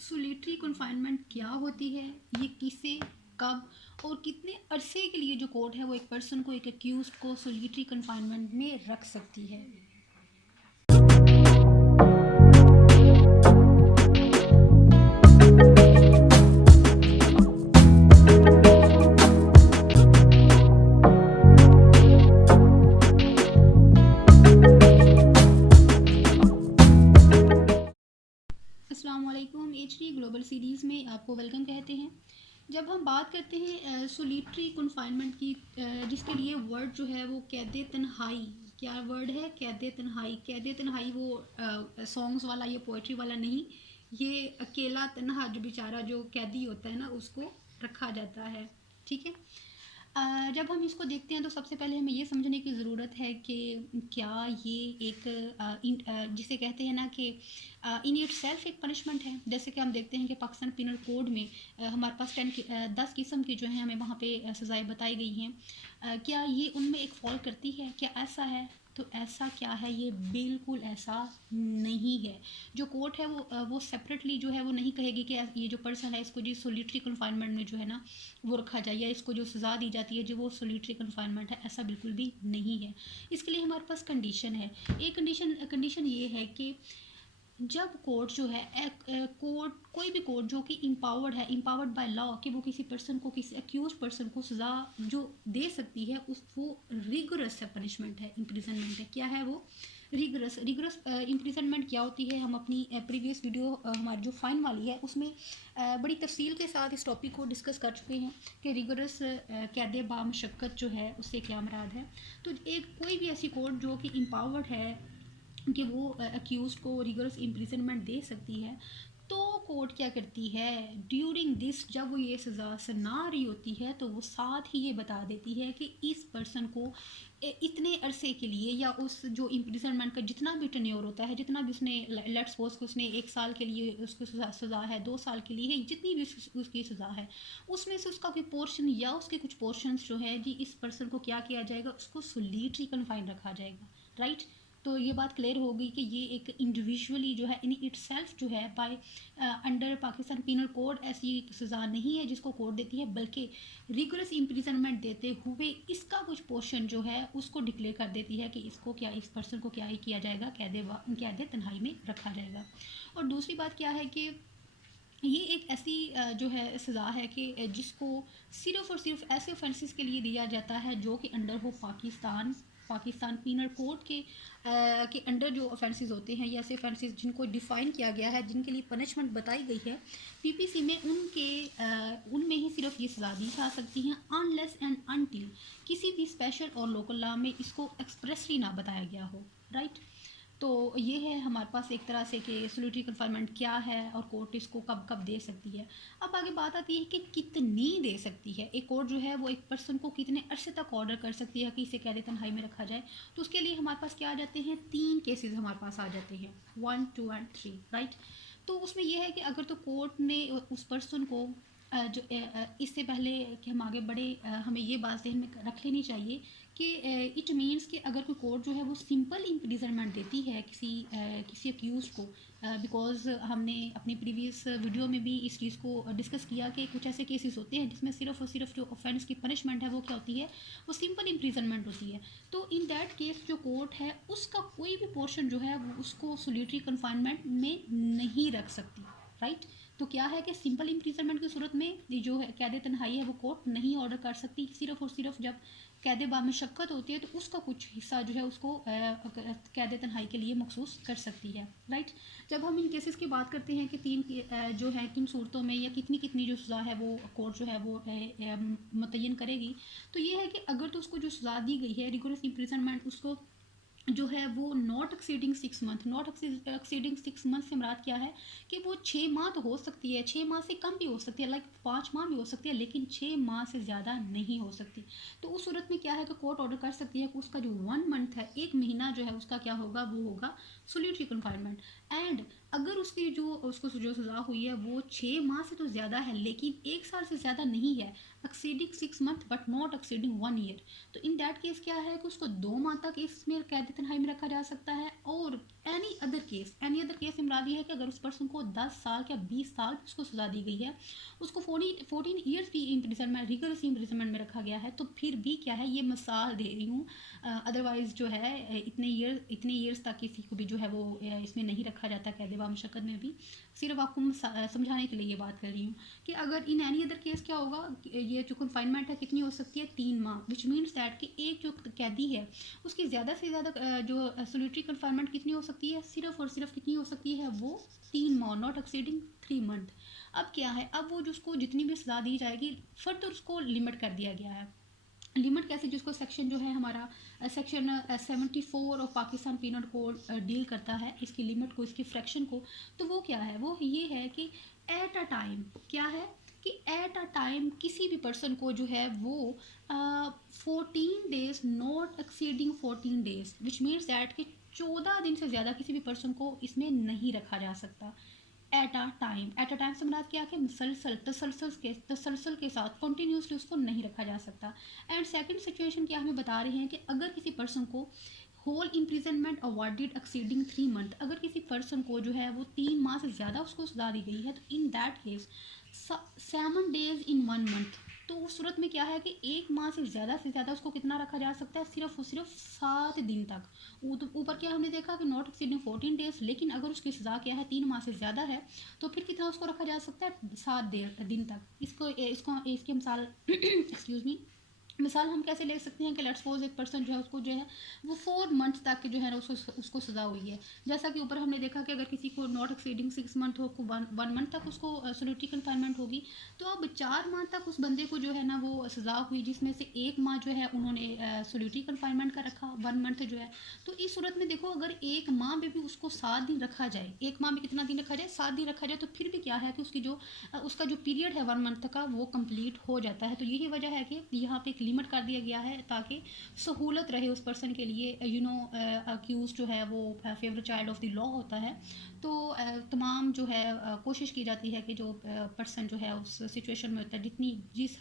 Solitary confinement क्या होती है, ये किसे, कब और कितने अरसे के लिए जो कोर्ट है वो एक पर्सन को, एक अक्यूज्ड को सोलिटरी कन्फाइनमेंट में रख सकती है। अस्सलाम वालेकुम। एचडी ग्लोबल सीरीज़ में आपको वेलकम कहते हैं। जब हम बात करते हैं सोलिटरी कन्फाइनमेंट की, जिसके लिए वर्ड जो है वो कैद तन्हाई, क्या वर्ड है? कैद तन्हाई। कैद तन्हाई वो सॉन्ग्स वाला, ये पोइट्री वाला नहीं, ये अकेला तन्हा जो बेचारा जो कैदी होता है ना, उसको रखा जाता है। ठीक है। जब हम इसको देखते हैं तो सबसे पहले हमें ये समझने की ज़रूरत है कि क्या ये एक जिसे कहते हैं ना कि इन इट सेल्फ एक पनिशमेंट है। जैसे कि हम देखते हैं कि पाकिस्तान पिनल कोड में हमारे पास 10 किस्म की जो है हमें वहाँ पे सज़ाएँ बताई गई हैं। क्या ये उनमें एक फॉल करती है? क्या ऐसा है? तो ऐसा क्या है, ये बिल्कुल ऐसा नहीं है। जो कोर्ट है वो सेपरेटली जो है वो नहीं कहेगी कि ये जो पर्सन है इसको जी सोलिटरी कन्फाइनमेंट में जो है ना वो रखा जाए, या इसको जो सज़ा दी जाती है जो वो सोलिटरी कन्फाइनमेंट है, ऐसा बिल्कुल भी नहीं है। इसके लिए हमारे पास कंडीशन है। एक कंडीशन ये है कि जब कोर्ट जो है कोर्ट, कोई भी कोर्ट जो कि इम्पावर्ड बाय लॉ, कि वो किसी पर्सन को, किसी अक्यूज पर्सन को सज़ा जो दे सकती है, उस वो रिगरस है, पनिशमेंट है, इम्प्रिजनमेंट है। क्या है वो? रिगरस इम्प्रिजनमेंट क्या होती है? हम अपनी प्रीवियस वीडियो हमारी जो फाइन वाली है उसमें बड़ी तफसील के साथ इस टॉपिक को डिस्कस कर चुके हैं कि रिगरस कैद बामशक्कत जो है उससे क्या मुराद है। तो एक कोई भी ऐसी कोर्ट जो कि इम्पावर्ड है कि वो अक्यूज को रिगरस इम्प्रिजनमेंट दे सकती है, तो कोर्ट क्या करती है ड्यूरिंग दिस, जब वो ये सज़ा सुना रही होती है तो वो साथ ही ये बता देती है कि इस पर्सन को इतने अरसे के लिए, या उस जो इम्प्रिजनमेंट का जितना भी टेन्योर होता है, जितना भी उसने, लेट्स सपोज कि उसने 1 साल के लिए उसको सज़ा है, 2 साल के लिए है, जितनी भी उसकी सज़ा है, उसमें से उसका कोई पोर्शन या उसके कुछ पोर्शंस जो है जी, इस पर्सन को क्या किया जाएगा, उसको सोलिटरी कन्फाइन रखा जाएगा। राइट। तो ये बात क्लियर हो गई कि ये एक इंडिविजुअली जो है इन इट सेल्फ जो है by under Pakistan penal code ऐसी सज़ा नहीं है जिसको कोर्ट देती है, बल्कि रिगरस इम्प्रिजनमेंट देते हुए इसका कुछ पोर्शन जो है उसको डिक्लेयर कर देती है कि इसको क्या, इस पर्सन को क्या ही किया जाएगा, कैद तन्हाई में रखा जाएगा। और दूसरी बात क्या है कि ये एक ऐसी जो है सज़ा है कि जिसको सिर्फ़ और सिर्फ ऐसे ऑफेंसेस के लिए दिया जाता है जो कि अंडर हो पाकिस्तान पीनल कोड के अंडर जो ऑफेंसेस होते हैं, या ऐसे ऑफेंसेस जिनको डिफ़ाइन किया गया है, जिनके लिए पनिशमेंट बताई गई है पीपीसी में, उनमें ही सिर्फ ये सज़ा दी जा सकती हैं, अनलेस एंड अनटिल किसी भी स्पेशल और लोकल लॉ में इसको एक्सप्रेसली ना बताया गया हो। राइट। तो ये है हमारे पास एक तरह से कि सोलिटरी कन्फाइनमेंट क्या है और कोर्ट इसको कब कब दे सकती है। अब आगे बात आती है कि कितनी दे सकती है। एक कोर्ट जो है वो एक पर्सन को कितने अरसे तक ऑर्डर कर सकती है कि इसे कैद तन्हाई में रखा जाए। तो उसके लिए हमारे पास क्या आ जाते हैं, 3 केसेस हमारे पास आ जाते हैं, 1, 2 एंड 3। राइट। तो उसमें यह है कि अगर तो कोर्ट ने उस पर्सन को इससे पहले कि हम आगे बढ़े, हमें ये बात ध्यान में रख लेनी चाहिए कि इट मीन्स कि अगर कोई कोर्ट जो है वो सिंपल इम्प्रिजनमेंट देती है किसी अक्यूज को, बिकॉज हमने अपनी प्रीवियस वीडियो में भी इस चीज़ को डिस्कस किया कि कुछ ऐसे केसेस होते हैं जिसमें सिर्फ और सिर्फ जो ऑफेंस की पनिशमेंट है वो क्या होती है, वो सिंपल इम्प्रिजनमेंट होती है। तो इन दैट केस जो कोर्ट है उसका कोई भी पोर्शन जो है वो उसको सोलिटरी कन्फाइनमेंट में नहीं रख सकती। राइट। तो क्या है कि सिंपल इम्प्रिजनमेंट की सूरत में जो है कैद तन्हाई है वो कोर्ट नहीं ऑर्डर कर सकती, सिर्फ और सिर्फ जब कैद बामशक्कत होती है तो उसका कुछ हिस्सा जो है उसको कैद तन्हाई के लिए मखसूस कर सकती है। राइट। जब हम इन केसेस की बात करते हैं कि जो है किन सूरतों में या कितनी कितनी जो सज़ा है वो कोर्ट जो है वो मुतय्यन करेगी, तो ये है कि अगर तो उसको जो सज़ा दी गई है रिगोरस इम्प्रिजनमेंट, उसको जो है वो not exceeding 6 month, not exceeding 6 month से मुराद क्या है कि वो 6 माह तो हो सकती है, 6 माह से कम भी हो सकती है, लाइक 5 माह भी हो सकती है, लेकिन 6 माह से ज़्यादा नहीं हो सकती। तो उस सूरत में क्या है कि कोर्ट ऑर्डर कर सकती है कि उसका जो 1 मंथ है, 1 महीना जो है उसका क्या होगा, वो होगा सोलिटरी कन्फाइनमेंट। एंड अगर उसको जो सज़ा हुई है वो 6 माह से तो ज़्यादा है लेकिन 1 साल से ज़्यादा नहीं है, exceeding 6 month but not exceeding 1 year, तो इन दैट केस क्या है कि उसको 2 माह तक इसमें कैद तन्हाई में रखा जा सकता है। और एनी अदर केस इमराद ये है कि अगर उस पर्सन को 10 साल या 20 साल उसको सज़ा दी गई है, उसको 14 ईयर्स भी इम्प्रिजनमेंट रिगरस इम्प्रिजनमेंट में रखा गया है, तो फिर भी क्या है, ये मिसाल दे रही हूँ। अदरवाइज़ जो है इतने ईयर्स तक किसी को भी जो है वो इसमें नहीं रखा जाता कैद बामुशक्कत में भी। सिर्फ आपको समझाने के लिए ये बात कर रही हूँ कि अगर इन एनी अदर केस क्या होगा, ये जो कन्फाइनमेंट है कितनी हो सकती है, 3 माह, विच मीन्स दैट कि एक जो कैदी है उसकी ज़्यादा से ज़्यादा जो सोलिटरी कन्फाइनमेंट कितनी हो सकती है, सिर्फ और सिर्फ कितनी हो सकती है, वो 3 माह, नॉट एक्सीडिंग 3 मंथ। अब क्या है, अब वो जिसको जितनी भी सज़ा दी जाएगी फर्दर उसको लिमिट कर दिया गया है। लिमिट कैसे, जिसको सेक्शन जो है हमारा सेक्शन 74 और पाकिस्तान पीनल कोड डील करता है इसकी लिमिट को, इसकी फ्रैक्शन को। तो वो क्या है, वो ये है कि एट अ टाइम, क्या है कि एट अ टाइम किसी भी पर्सन को जो है वो 14 days not exceeding 14 days, which means that कि 14 दिन से ज़्यादा किसी भी पर्सन को इसमें नहीं रखा जा सकता। एट अ टाइम से मुराद क्या है कि तसलसल के साथ कंटिन्यूसली उसको नहीं रखा जा सकता। एंड सेकंड सिचुएशन क्या हमें बता रहे हैं कि अगर किसी पर्सन को whole imprisonment awarded exceeding 3 month, अगर किसी पर्सन को जो है वो 3 माह से ज़्यादा उसको सजा दी गई है, तो in that case 7 days in 1 month, तो उस सूरत में क्या है कि 1 माह से ज़्यादा उसको कितना रखा जा सकता है, सिर्फ और सिर्फ 7 दिन तक। ऊपर क्या हमने देखा कि नॉट एक्सीडिंग 14 डेज, लेकिन अगर उसकी सज़ा क्या है 3 माह से ज़्यादा है, तो फिर कितना उसको रखा जा सकता है, 7 दिन तक। इसकी मिसाल एक्सक्यूज़ मी, मिसाल हम कैसे ले सकते हैं कि लेट्स सपोज एक पर्सन जो है उसको जो है वो 4 मंथ तक जो है ना उसको सज़ा हुई है। जैसा कि ऊपर हमने देखा कि अगर किसी को नॉट एक्सीडिंग 6 मंथ हो, 1 मंथ तक उसको सोलिटरी कन्फाइनमेंट होगी, तो अब 4 माह तक उस बंदे को जो है ना वो सज़ा हुई, जिसमें से 1 माह जो है उन्होंने सोलिटरी कन्फाइनमेंट का रखा, 1 मंथ जो है। तो इस सूरत में देखो, अगर 1 माह में भी उसको 7 दिन रखा जाए, 1 माह में कितना दिन रखा जाए, 7 दिन रखा जाए, तो फिर भी क्या है कि उसका जो पीरियड है 1 मंथ का वो कंप्लीट हो जाता है। तो यही वजह है कि यहाँ पे एक लिमिट कर दिया गया है ताकि सहूलत रहे उस पर्सन के लिए। अक्यूज जो है वो favourite child of the law होता है। तो तमाम जो है कोशिश की जाती है कि जो पर्सन जो है उस सिचुएशन में होता है, जिस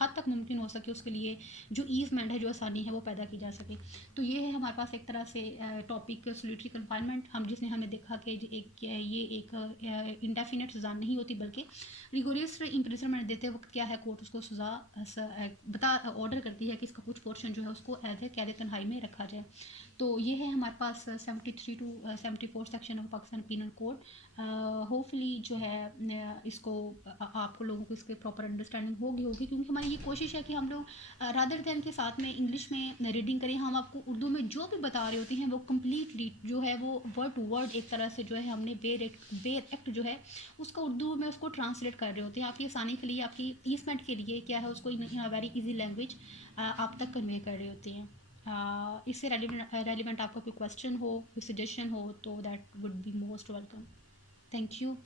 हद तक मुमकिन हो सके उसके लिए जो ईजमेंट है, जो आसानी है, वो पैदा की जा सके। तो ये है हमारे पास एक तरह से टॉपिक सोलिटरी कन्फाइनमेंट, जिसने हमें देखा कि ये एक इंडेफिनेट सज़ा नहीं होती, बल्कि रिगोरियस इम्प्रिजनमेंट देते वक्त क्या है, कोर्ट उसको सज़ा ऑर्डर करती है कि इसका कुछ पोर्शन जो है उसको एज ए कैद तन्हाई में रखा जाए। तो ये है हमारे पास 73 to 74 section of Pakistan penal code. Hopefully जो है इसको आपको लोगों को इसके प्रॉपर अंडरस्टैंडिंग होगी, क्योंकि हमारी ये कोशिश है कि हम लोग रादर दैन के साथ में इंग्लिश में रीडिंग करें। हम आपको उर्दू में जो भी बता रहे होते हैं वो कम्प्लीटली जो है वो वर्ड टू वर्ड एक तरह से जो है हमने बेर एक्ट जो है उसका उर्दू में उसको ट्रांसलेट कर रहे होते हैं, आपकी आसानी के लिए, आपकी ईजमेंट के लिए क्या है, उसको इन वेरी इजी लैंग्वेज आप तक कन्वे कर रहे होते हैं। इससे रेलिवेंट आपका कोई क्वेश्चन हो, कोई सजेशन हो, तो that would be most welcome. Thank you.